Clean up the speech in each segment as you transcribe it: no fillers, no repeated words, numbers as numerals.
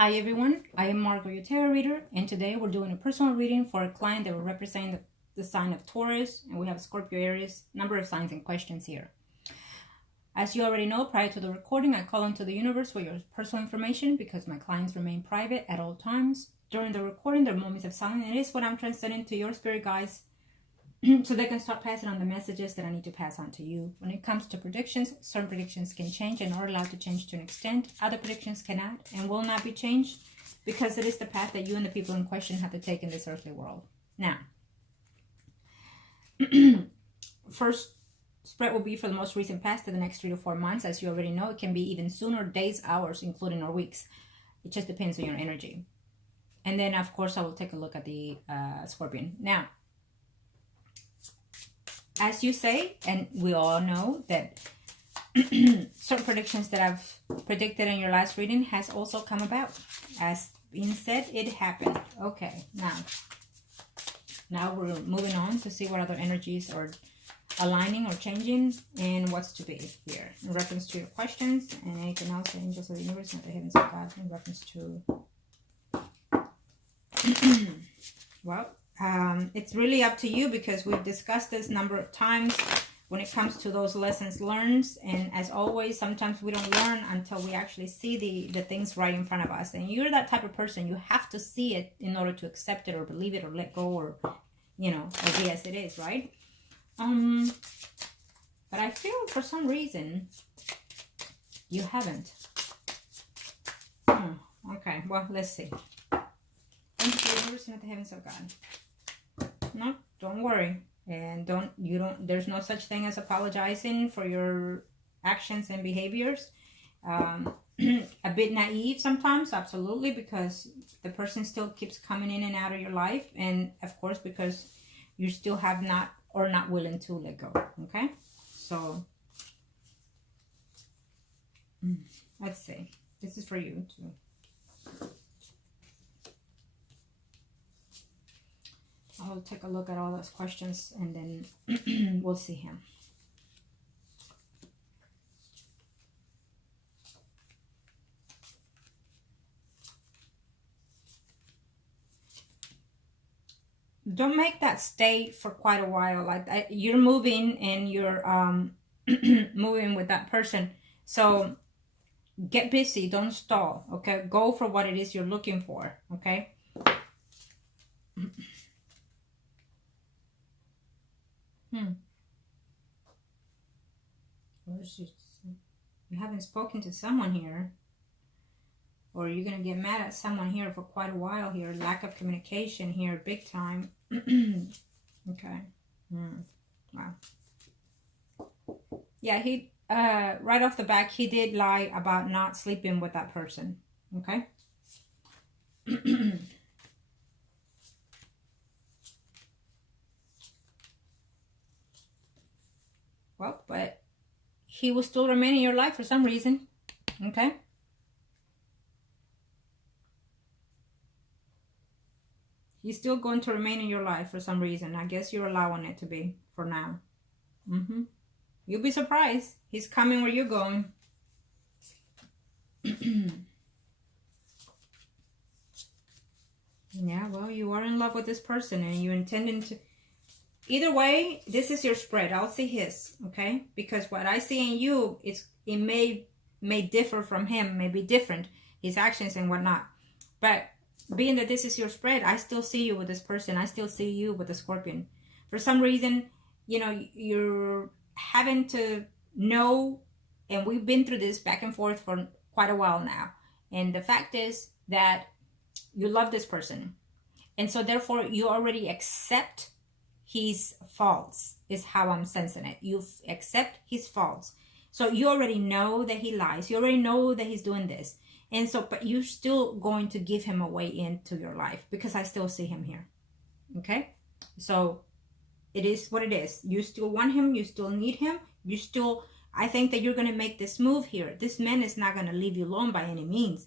Hi everyone, I am Margourtarotreader, and today we're doing a personal reading for a client that will represent the sign of Taurus, and we have Scorpio, Aries, number of signs and questions here. As you already know, prior to the recording, I call into the universe for your personal information because my clients remain private at all times. During the recording, there are moments of silence, and it is what I'm transcending to your spirit guides so they can start passing on the messages that I need to pass on to you. When it comes to predictions, certain predictions can change and are allowed to change to an extent. Other predictions cannot and will not be changed because it is the path that you and the people in question have to take in this earthly world. Now, first spread will be for the most recent past to the next 3 to 4 months. As you already know, it can be even sooner, days, hours, including or weeks. It just depends on your energy. And then, of course, I will take a look at the Scorpion. Now, as you say, and we all know that certain predictions that I've predicted in your last reading has also come about. As being said, it happened. Okay, now we're moving on to see what other energies are aligning or changing and what's to be here in reference to your questions and anything else, the angels of the universe and the heavens of God in reference to well, it's really up to you because we've discussed this a number of times when it comes to those lessons learned. And as always, sometimes we don't learn until we actually see the things right in front of us. And you're that type of person. You have to see it in order to accept it or believe it or let go or, you know, or be as it is, right? But I feel for some reason you haven't. Okay, well, let's see. Thank you for the universe and at the heavens of God. No, don't worry. And there's no such thing as apologizing for your actions and behaviors. A bit naive sometimes, absolutely, because the person still keeps coming in and out of your life. And of course, because you still have not willing to let go. Okay? So, let's see. This is for you too. I'll take a look at all those questions and then we'll see him. Don't make that stay for quite a while. Like you're moving and you're moving with that person. So get busy. Don't stall. Okay? Go for what it is you're looking for. Okay? You haven't spoken to someone here, or you're gonna get mad at someone here for quite a while here. Lack of communication here, big time. Okay. Wow. Yeah, he right off the back he did lie about not sleeping with that person. Okay. Well, but he will still remain in your life for some reason. Okay? He's still going to remain in your life for some reason. I guess you're allowing it to be for now. You'll be surprised. He's coming where you're going. Yeah, well, you are in love with this person and you're intending to... Either way, this is your spread. I'll see his, okay? Because what I see in you, it may differ from him, may be different, his actions and whatnot. But being that this is your spread, I still see you with this person. I still see you with the Scorpion. For some reason, you know, you're having to know, and we've been through this back and forth for quite a while now. And the fact is that you love this person. And so therefore, you already accept his faults, is how I'm sensing it. You accept his faults. So you already know that he lies. You already know that he's doing this. And so, but you're still going to give him a way into your life because I still see him here. Okay? So it is what it is. You still want him. You still need him. I think that you're going to make this move here. This man is not going to leave you alone by any means.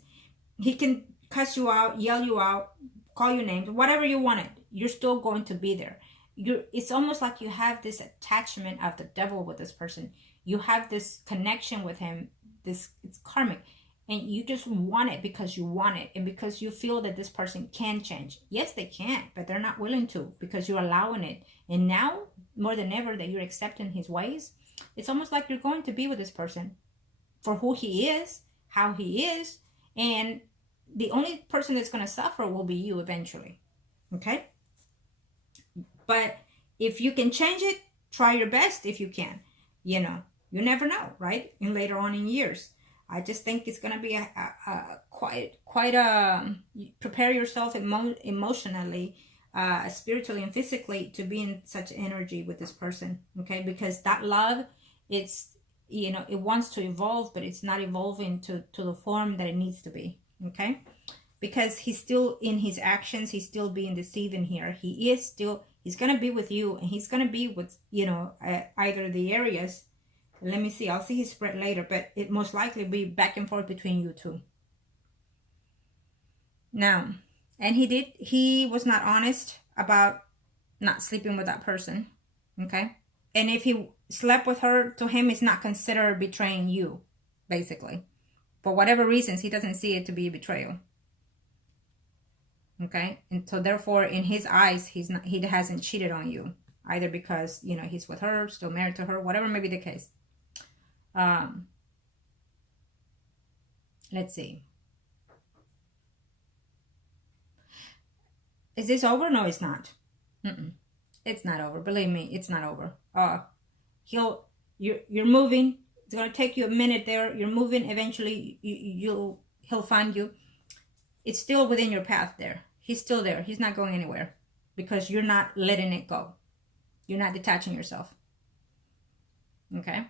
He can cuss you out, yell you out, call you names, whatever you wanted. You're still going to be there. It's almost like you have this attachment of the devil with this person. You have this connection with him. It's karmic. and you just want it because you want it and because you feel that this person can change. Yes, they can, but they're not willing to because you're allowing it. And now, more than ever, that you're accepting his ways, it's almost like you're going to be with this person for who he is, how he is, and the only person that's going to suffer will be you eventually. Okay? But if you can change it, try your best if you can. You know, you never know, right? And later on in years. I just think it's going to be quite a prepare yourself emotionally, spiritually and physically to be in such energy with this person. Okay? Because that love, it's, you know, it wants to evolve, but it's not evolving to the form that it needs to be. Okay? Because he's still in his actions, he's still being deceiving here. He's going to be with you, and he's going to be with, you know, either the areas. Let me see, I'll see his spread later, but it most likely will be back and forth between you two. Now, and he was not honest about not sleeping with that person. Okay? And if he slept with her, to him, it's not considered betraying you, basically. For whatever reasons, he doesn't see it to be a betrayal. Okay? And so therefore, in his eyes, he hasn't cheated on you. Either because, you know, he's with her, still married to her, whatever may be the case. Let's see. Is this over? No, it's not. It's not over. Believe me, it's not over. You're moving. It's gonna take you a minute there. You're moving. Eventually, he'll find you. It's still within your path there. He's still there. He's not going anywhere because you're not letting it go. You're not detaching yourself. Okay.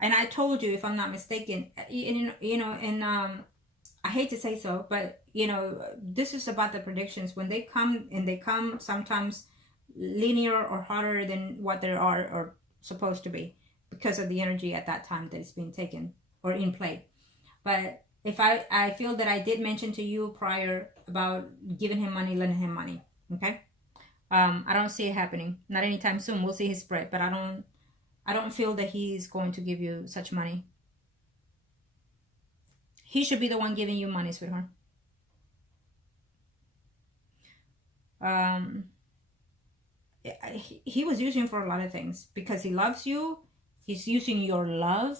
And I told you, if I'm not mistaken, you know, and I hate to say so, but, you know, this is about the predictions. When they come sometimes linear or harder than what they are or supposed to be because of the energy at that time that is being taken or in play. But if I feel that I did mention to you prior about giving him money, lending him money, okay? I don't see it happening. Not anytime soon. We'll see his spread, but I don't feel that he's going to give you such money. He should be the one giving you money, sweetheart. He was using for a lot of things because he loves you. He's using your love.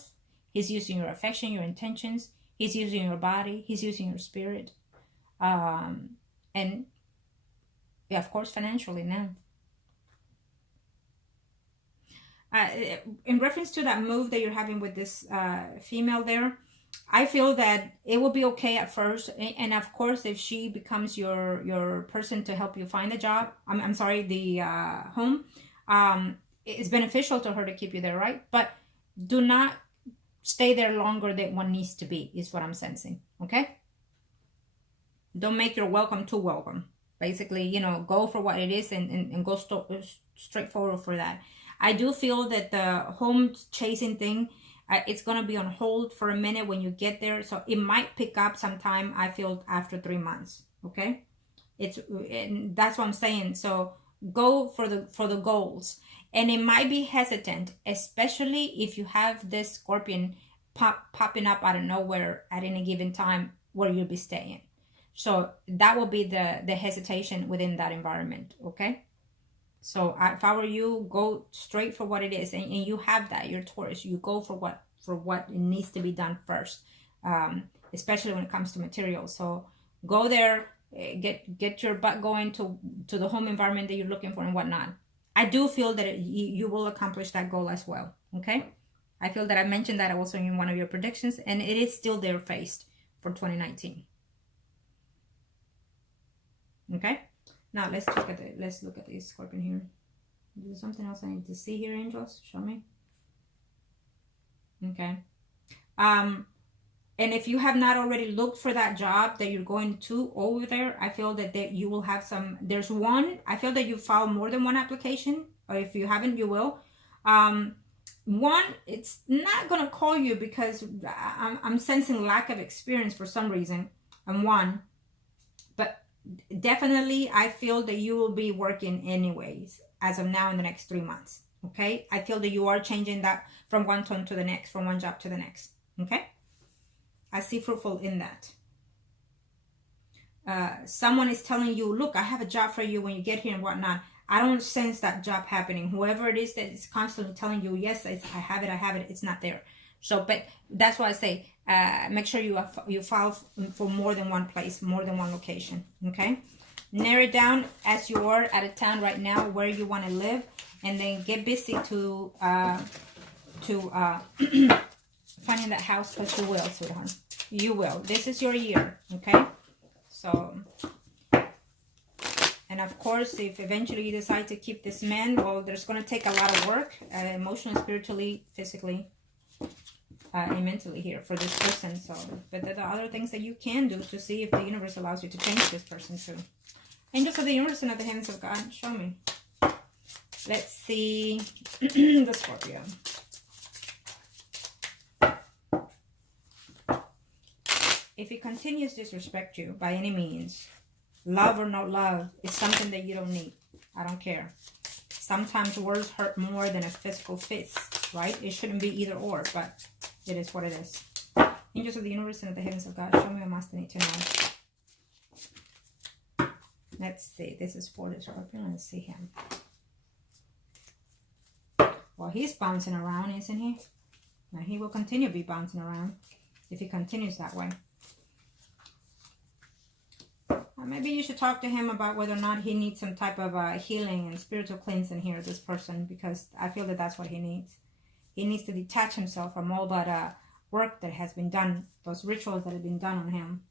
He's using your affection, your intentions. He's using your body. He's using your spirit. And yeah, of course, financially now. In reference to that move that you're having with this female there, I feel that it will be okay at first, and of course, if she becomes your person to help you find a job, the home, it's beneficial to her to keep you there, right? But do not stay there longer than one needs to be, is what I'm sensing. Okay? Don't make your welcome too welcome. Basically, you know, go for what it is and go straight forward for that. I do feel that the home chasing thing, it's going to be on hold for a minute when you get there. So it might pick up sometime, I feel, after 3 months. Okay? And that's what I'm saying. So go for the goals. And it might be hesitant, especially if you have this Scorpion popping up out of nowhere at any given time where you'll be staying. So that will be the hesitation within that environment. Okay? So if I were you, go straight for what it is, and you have that. You're Taurus. You go for what needs to be done first, especially when it comes to materials. So go there, get your butt going to the home environment that you're looking for and whatnot. I do feel that you will accomplish that goal as well. Okay, I feel that I mentioned that also in one of your predictions, and it is still there faced for 2019. Okay. Now let's look at this Scorpion here. Is there something else I need to see here, angels? Show me. Okay. And if you have not already looked for that job that you're going to over there, I feel that you will have some. There's one. I feel that you filed more than one application, or if you haven't, you will. One, it's not gonna call you because I'm sensing lack of experience for some reason. And one, but definitely I feel that you will be working anyways as of now in the next 3 months. Okay, I feel that you are changing that from one tone to the next, from one job to the next. Okay? I see fruitful in that. Someone is telling you, look, I have a job for you when you get here and whatnot. I don't sense that job happening. Whoever it is that is constantly telling you, yes, I have it, it's not there. So, but that's why I say, make sure you file for more than one place, more than one location, okay? Narrow it down as you are out of town right now, where you want to live, and then get busy to finding that house, because you will, sweetheart. You will. This is your year, okay? So, and of course, if eventually you decide to keep this man, well, there's going to take a lot of work, emotionally, spiritually, physically, and mentally here for this person. So, but there are other things that you can do to see if the universe allows you to change this person too. Angels of the universe and of the hands of God, show me. Let's see the Scorpio. If he continues to disrespect you by any means, love or no love, is something that you don't need. I don't care. Sometimes words hurt more than a physical fist, right? It shouldn't be either or, but it is what it is. Angels of the universe and of the heavens of God, show me what must I need to know. Let's see. This is for the Scorpion. Let's see him. Well, he's bouncing around, isn't he? Now, he will continue to be bouncing around if he continues that way. Maybe you should talk to him about whether or not he needs some type of healing and spiritual cleansing here, this person, because I feel that that's what he needs. He needs to detach himself from all that work that has been done, those rituals that have been done on him.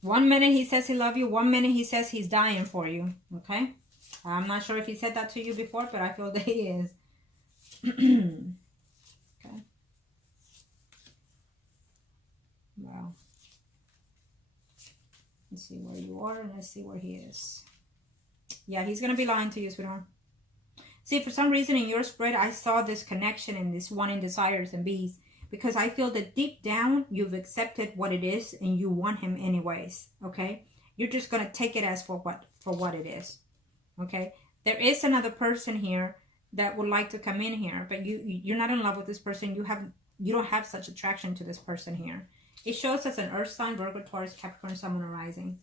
1 minute he says he loves you, 1 minute he says he's dying for you, okay? I'm not sure if he said that to you before, but I feel that he is. Okay. Well, let's see where you are and let's see where he is. Yeah, he's going to be lying to you, sweetheart. See, for some reason in your spread, I saw this connection and this wanting desires and bees, because I feel that deep down, you've accepted what it is and you want him anyways, okay? You're just going to take it as for what it is, okay? There is another person here that would like to come in here, but you're not in love with this person. You don't have such attraction to this person here. It shows us an earth sign, Virgo, Taurus, Capricorn, Sun, Moon, Rising.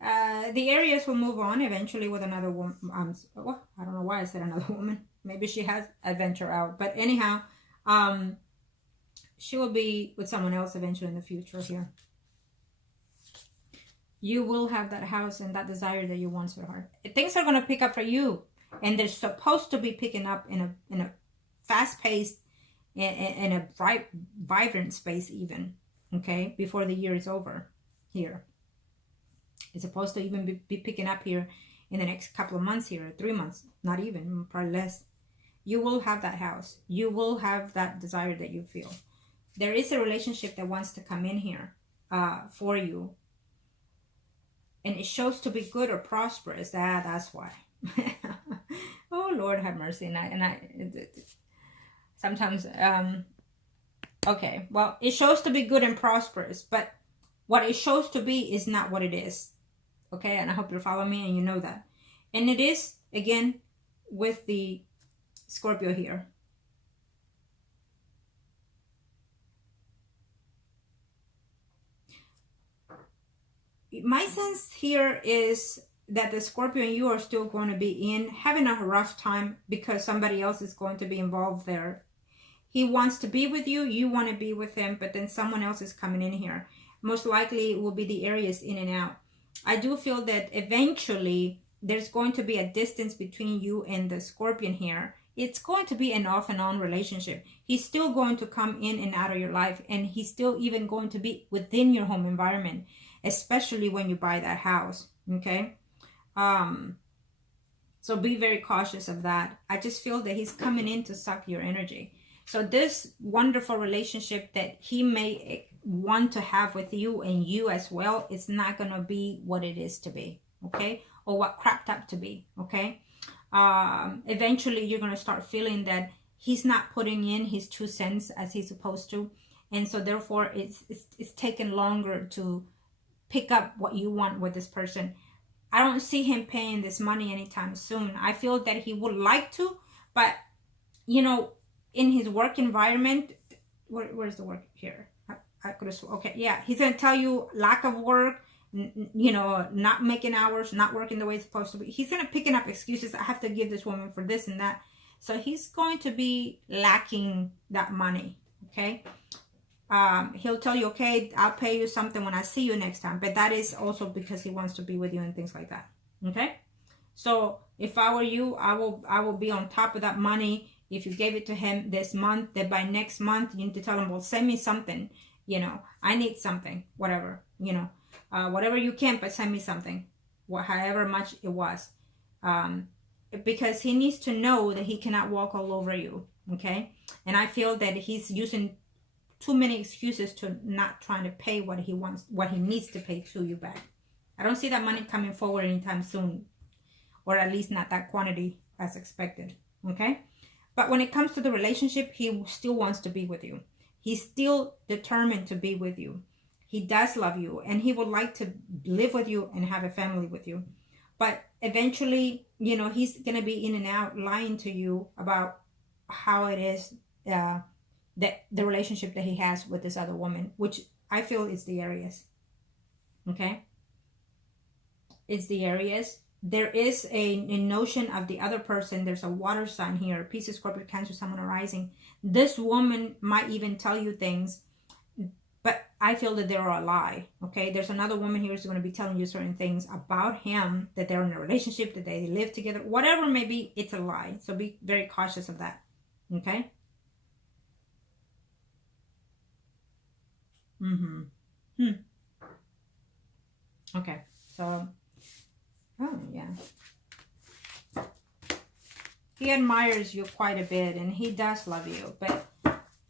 The Aries will move on eventually with another woman. Well, I don't know why I said another woman. Maybe she has adventure out. But anyhow, she will be with someone else eventually in the future here. You will have that house and that desire that you want, sweetheart. Things are going to pick up for you. And they're supposed to be picking up in a fast-paced, in a vibrant space even, okay, before the year is over here. It's supposed to even be picking up here in the next couple of months here, 3 months, not even, probably less. You will have that house. You will have that desire that you feel. There is a relationship that wants to come in here for you. And it shows to be good or prosperous. That's why. Oh, Lord have mercy. And I sometimes, okay, well, it shows to be good and prosperous, but what it shows to be is not what it is. Okay, and I hope you follow me and you know that. And it is, again, with the Scorpio here. My sense here is that the Scorpio and you are still going to be having a rough time because somebody else is going to be involved there. He wants to be with you, you want to be with him, but then someone else is coming in here. Most likely it will be the Aries in and out. I do feel that eventually there's going to be a distance between you and the Scorpion here. It's going to be an off and on relationship. He's still going to come in and out of your life, and he's still even going to be within your home environment, especially when you buy that house, okay? So be very cautious of that. I just feel that he's coming in to suck your energy. So this wonderful relationship that he may want to have with you and you as well, it's not going to be what it is to be, okay? Or what cracked up to be, okay? Eventually you're going to start feeling that he's not putting in his 2 cents as he's supposed to. And so therefore it's taken longer to pick up what you want with this person. I don't see him paying this money anytime soon. I feel that he would like to, but you know, in his work environment, where's the work here? I could have, okay, yeah, he's gonna tell you lack of work, you know, not making hours, not working the way it's supposed to be. He's gonna picking up excuses. I have to give this woman for this and that. So he's going to be lacking that money. Okay. He'll tell you, okay, I'll pay you something when I see you next time, but that is also because he wants to be with you and things like that. Okay. So if I were you, I will be on top of that money. If you gave it to him this month, then by next month you need to tell him, well, send me something, you know, I need something, whatever, you know, whatever you can, but send me something, however much it was, because he needs to know that he cannot walk all over you. Okay. And I feel that he's using too many excuses to not trying to pay what he wants, what he needs to pay to you back. I don't see that money coming forward anytime soon, or at least not that quantity as expected. Okay. But when it comes to the relationship, he still wants to be with you. He's still determined to be with you. He does love you, and he would like to live with you and have a family with you. But eventually, you know, he's going to be in and out lying to you about how it is, that the relationship that he has with this other woman, which I feel is the Aries. Okay? It's the Aries. There is a notion of the other person. There's a water sign here, Pisces, Scorpio, Cancer, Someone arising. This woman might even tell you things, but I feel that they're a lie. Okay, there's another woman here who's going to be telling you certain things about him, that they're in a relationship, that they live together, whatever may be, it's a lie. So be very cautious of that. Okay. Okay, so oh yeah, he admires you quite a bit, and he does love you, but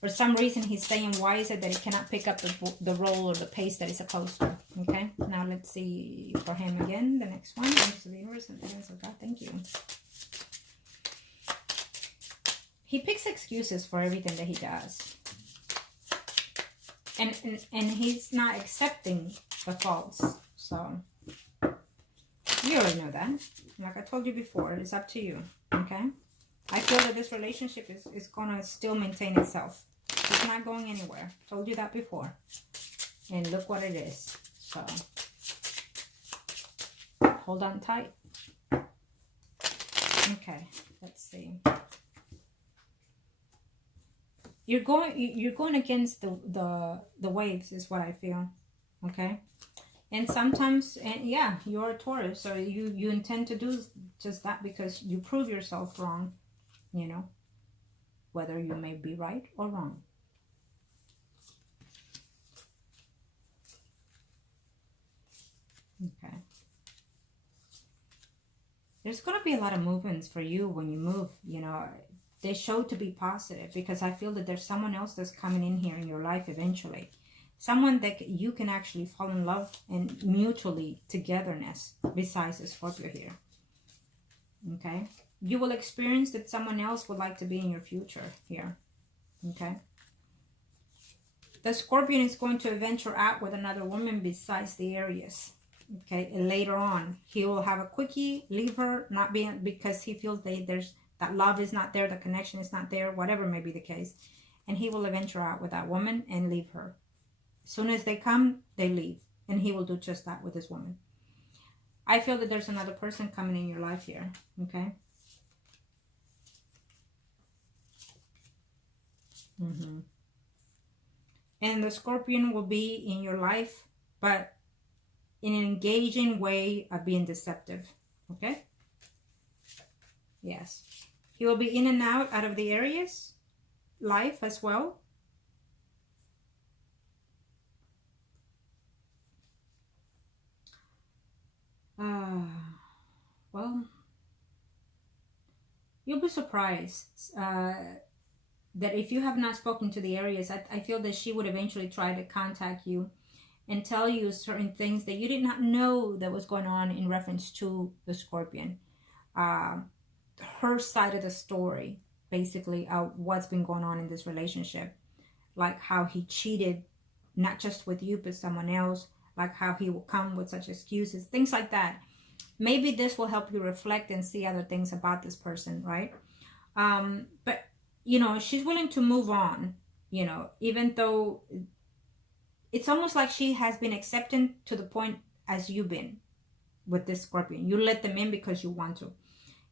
for some reason he's saying, why is it that he cannot pick up the role or the pace that he's supposed to? Okay, now let's see for him again, the next one. Thanks to the universe and thanks to God. Thank you. He picks excuses for everything that he does, and he's not accepting the faults. So you already know that. Like I told you before, it's up to you. Okay? I feel that this relationship is going to still maintain itself. It's not going anywhere. Told you that before. And look what it is. So hold on tight. Okay, let's see. You're going against the waves is what I feel. Okay? And sometimes, and yeah, you're a Taurus, so you intend to do just that because you prove yourself wrong, you know, whether you may be right or wrong. Okay. There's going to be a lot of movements for you when you move, you know. They show to be positive because I feel that there's someone else that's coming in here in your life eventually. Someone that you can actually fall in love and mutually togetherness besides the Scorpio here. Okay. You will experience that someone else would like to be in your future here. Okay. The Scorpion is going to venture out with another woman besides the Aries. Okay. And later on, he will have a quickie, leave her, not being because he feels that love is not there, the connection is not there, whatever may be the case. And he will venture out with that woman and leave her. As soon as they come, they leave. And he will do just that with this woman. I feel that there's another person coming in your life here. Okay? And the Scorpion will be in your life, but in an engaging way of being deceptive. Okay? Yes. He will be in and out of the Aries life as well. Well, you'll be surprised that if you have not spoken to the Aries, I feel that she would eventually try to contact you and tell you certain things that you did not know that was going on in reference to the Scorpion. Her side of the story, basically, what's been going on in this relationship. Like how he cheated, not just with you, but someone else. Like how he will come with such excuses, things like that. maybe this will help you reflect and see other things about this person, right? But you know, she's willing to move on, you know, even though it's almost like she has been accepting to the point as you've been with this Scorpion. You let them in because you want to.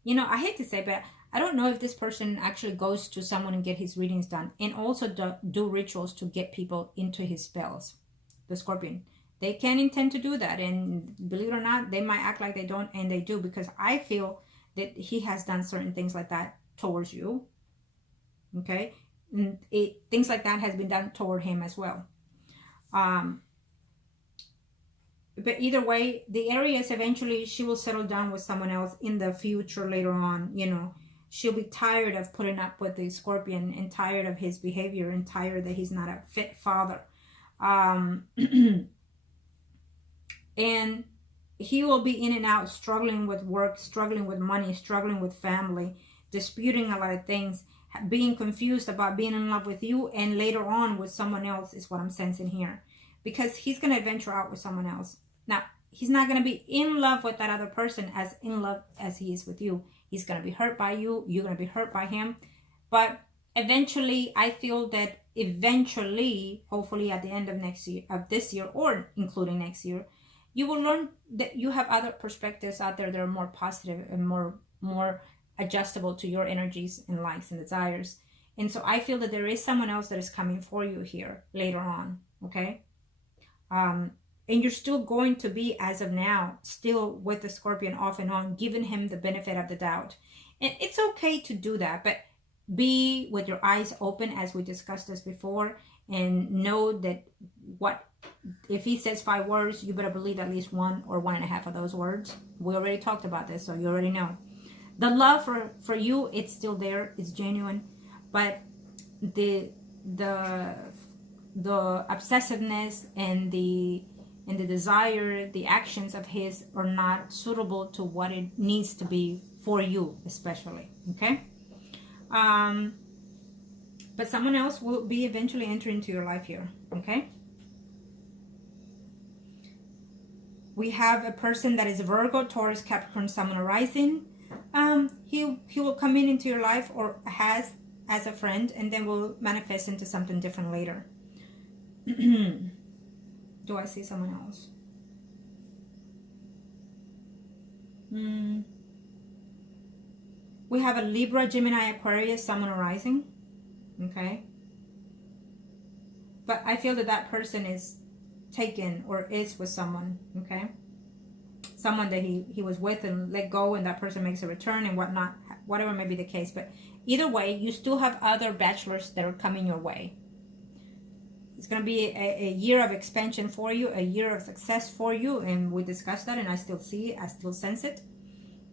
You know, I hate to say, but I don't know if this person actually goes to someone and get his readings done, and also do rituals to get people into his spells. The Scorpion, they can intend to do that, and believe it or not, they might act like they don't, and they do, because I feel that he has done certain things like that towards you. Okay, and things like that has been done toward him as well. But either way, the areas, eventually she will settle down with someone else in the future later on. You know, she'll be tired of putting up with the Scorpion, and tired of his behavior, and tired that he's not a fit father. And he will be in and out, struggling with work, struggling with money, struggling with family, disputing a lot of things, being confused about being in love with you, and later on with someone else, is what I'm sensing here. Because he's going to venture out with someone else. Now, he's not going to be in love with that other person as in love as he is with you. He's going to be hurt by you. You're going to be hurt by him. But eventually, I feel that eventually, hopefully at the end of next year, of this year, or including next year, you will learn that you have other perspectives out there that are more positive and more adjustable to your energies and likes and desires. And so I feel that there is someone else that is coming for you here later on. Okay. And you're still going to be, as of now, still with the Scorpion off and on, giving him the benefit of the doubt. And it's okay to do that, but be with your eyes open, as we discussed this before, and know that if he says 5 words, you better believe at least 1 or 1.5 of those words. We already talked about this, so you already know. The love for you, it's still there, it's genuine, but the obsessiveness and the desire, the actions of his are not suitable to what it needs to be for you, especially. Okay. But someone else will be eventually entering into your life here. Okay. We have a person that is Virgo, Taurus, Capricorn, Sun, or Rising. He will come into your life, or has as a friend, and then will manifest into something different later. Do I see someone else? We have a Libra, Gemini, Aquarius, Sun, or Rising. Okay. But I feel that person is taken, or is with someone. Okay. Someone that he was with and let go, and that person makes a return and whatnot, whatever may be the case. But either way, you still have other bachelors that are coming your way. It's going to be a year of expansion for you, a year of success for you, and we discussed that, and I still see it, I still sense it.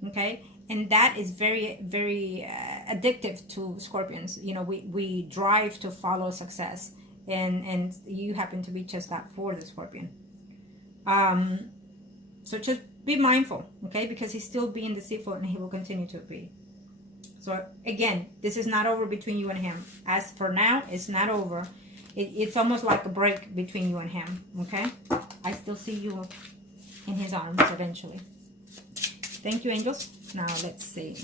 Okay. And that is very, very addictive to Scorpions. You know, we drive to follow success, and you happen to be just that for the Scorpion. So just be mindful, okay? Because he's still being deceitful, and he will continue to be. So again, this is not over between you and him. As for now, it's not over. It's almost like a break between you and him, okay? I still see you in his arms eventually. Thank you, angels. Now let's see.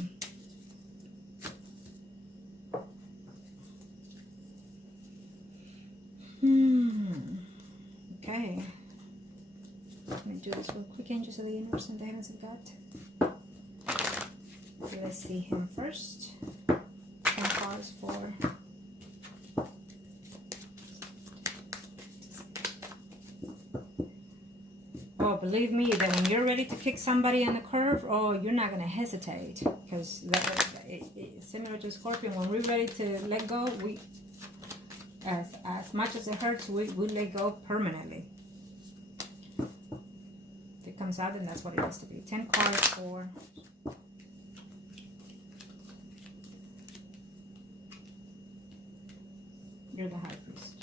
Okay. Let me do this real quick, angels of the universe and the heavens of God. Let's see him first. 10 cards for... Oh, believe me, that when you're ready to kick somebody in the curve, oh, you're not going to hesitate. Because it's similar to Scorpion. When we're ready to let go, we, as much as it hurts, we let go permanently. If it comes out, then that's what it has to be. 10 cards for... You're the High Priest.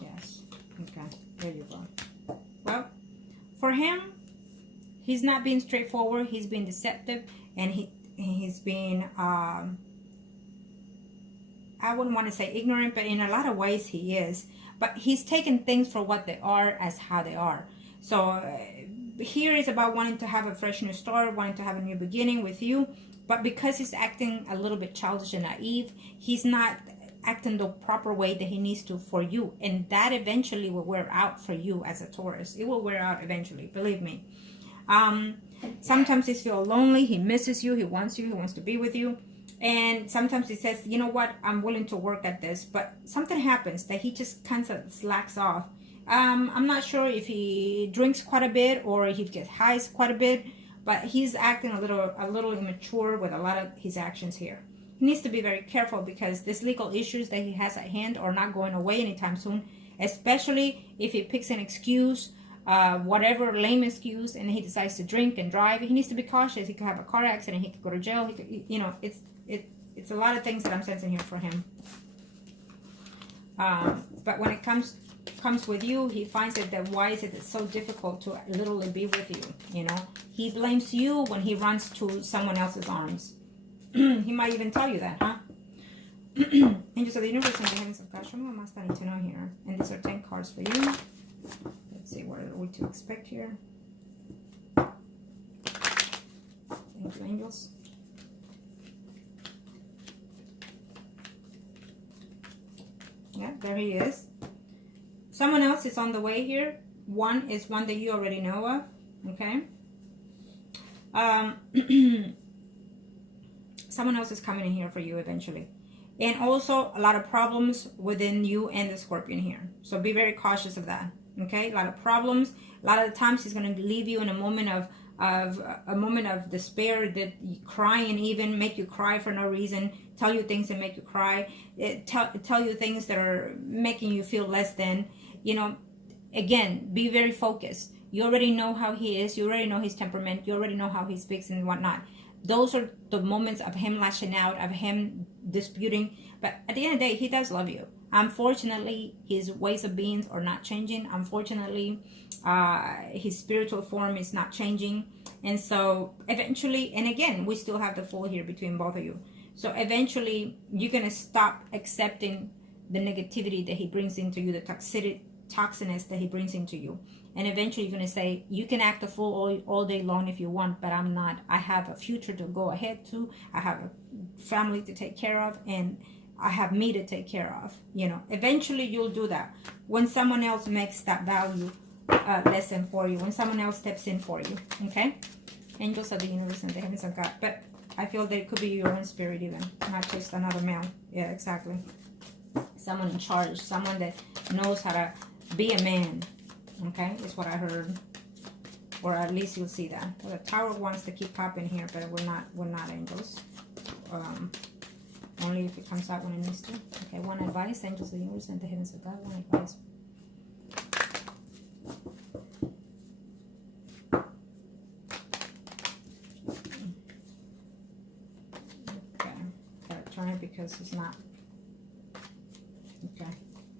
Yes. Okay. There you go. Well, for him, he's not being straightforward. He's being deceptive, and he's being I wouldn't want to say ignorant, but in a lot of ways he is. But he's taking things for what they are as how they are. So here is about wanting to have a fresh new start, wanting to have a new beginning with you. But because he's acting a little bit childish and naive, he's not acting the proper way that he needs to for you. And that eventually will wear out for you as a Taurus. It will wear out eventually, believe me. Sometimes he feels lonely, he misses you, he wants to be with you. And sometimes he says, you know what, I'm willing to work at this. But something happens that he just kind of slacks off. I'm not sure if he drinks quite a bit or he gets high quite a bit, but he's acting a little immature with a lot of his actions here. He needs to be very careful because these legal issues that he has at hand are not going away anytime soon, especially if he picks an excuse, whatever lame excuse, and he decides to drink and drive. He needs to be cautious. He could have a car accident, he could go to jail, he could, you know, it's a lot of things that I'm sensing here for him. But when it comes with you, he finds it that why is it so difficult to literally be with you, you know? He blames you when he runs to someone else's arms. He might even tell you that, huh? Angels of the universe and the heavens of God, show me what must I need to know here. And these are 10 cards for you. Let's see, what are we to expect here? Thank you, angels. Yeah, there he is. Someone else is on the way here. One is one that you already know of. Okay. Someone else is coming in here for you eventually. And also a lot of problems within you and the Scorpion here. So be very cautious of that. Okay. A lot of problems. A lot of the times he's going to leave you in a moment of despair, that crying, even make you cry for no reason, tell you things that make you cry, tell you things that are making you feel less than, you know. Again, be very focused. You already know how he is, you already know his temperament, you already know how he speaks and whatnot. Those are the moments of him lashing out, of him disputing, but at the end of the day, he does love you. Unfortunately, his ways of being are not changing. Unfortunately, his spiritual form is not changing. And so eventually, and again, we still have the Fool here between both of you. So eventually, you're going to stop accepting the negativity that he brings into you, the toxicness that he brings into you. And eventually, you're going to say, you can act a fool all day long if you want, but I'm not. I have a future to go ahead to. I have a family to take care of, and I have me to take care of. You know, eventually you'll do that when someone else makes that value lesson for you, when someone else steps in for you. Okay, angels of the universe and the heavens of God. But I feel that it could be your own spirit, even not just another male. Yeah, exactly. Someone in charge, someone that knows how to be a man. Okay, is what I heard, or at least you'll see that. Well, the Tower wants to keep popping here, but we're not angels. Only if it comes out when it needs to. Okay, one advice, angels of the universe and the heavens of God. One advice. Okay, gotta turn it because it's not. Okay,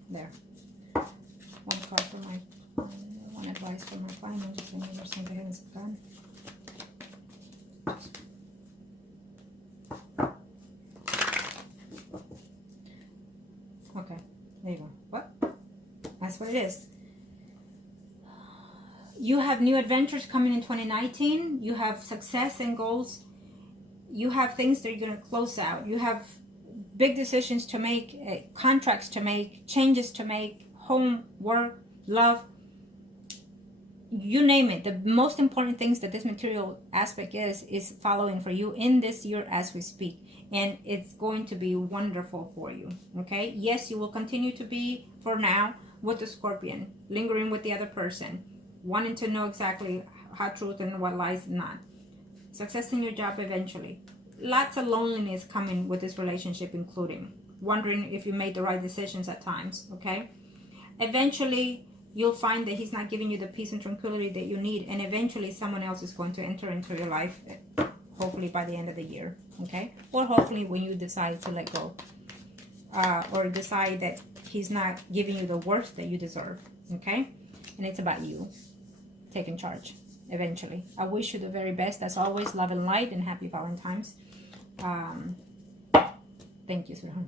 there. One card for my. One advice for my client, angels of the universe and the heavens of God. Okay, there you go. What? That's what it is. You have new adventures coming in 2019. You have success and goals. You have things that you're going to close out. You have big decisions to make, contracts to make, changes to make, home, work, love. You name it. The most important things that this material aspect is following for you in this year as we speak. And it's going to be wonderful for you. Okay? Yes, you will continue to be, for now, with the Scorpion, lingering with the other person, wanting to know exactly how truth and what lies not. Success in your job eventually. Lots of loneliness coming with this relationship, including wondering if you made the right decisions at times. Okay? Eventually, you'll find that he's not giving you the peace and tranquility that you need, and eventually someone else is going to enter into your life, hopefully by the end of the year, okay? Or hopefully when you decide to let go, or decide that he's not giving you the worth that you deserve, okay? And it's about you taking charge eventually. I wish you the very best. As always, love and light, and happy Valentine's. Thank you, sweetheart.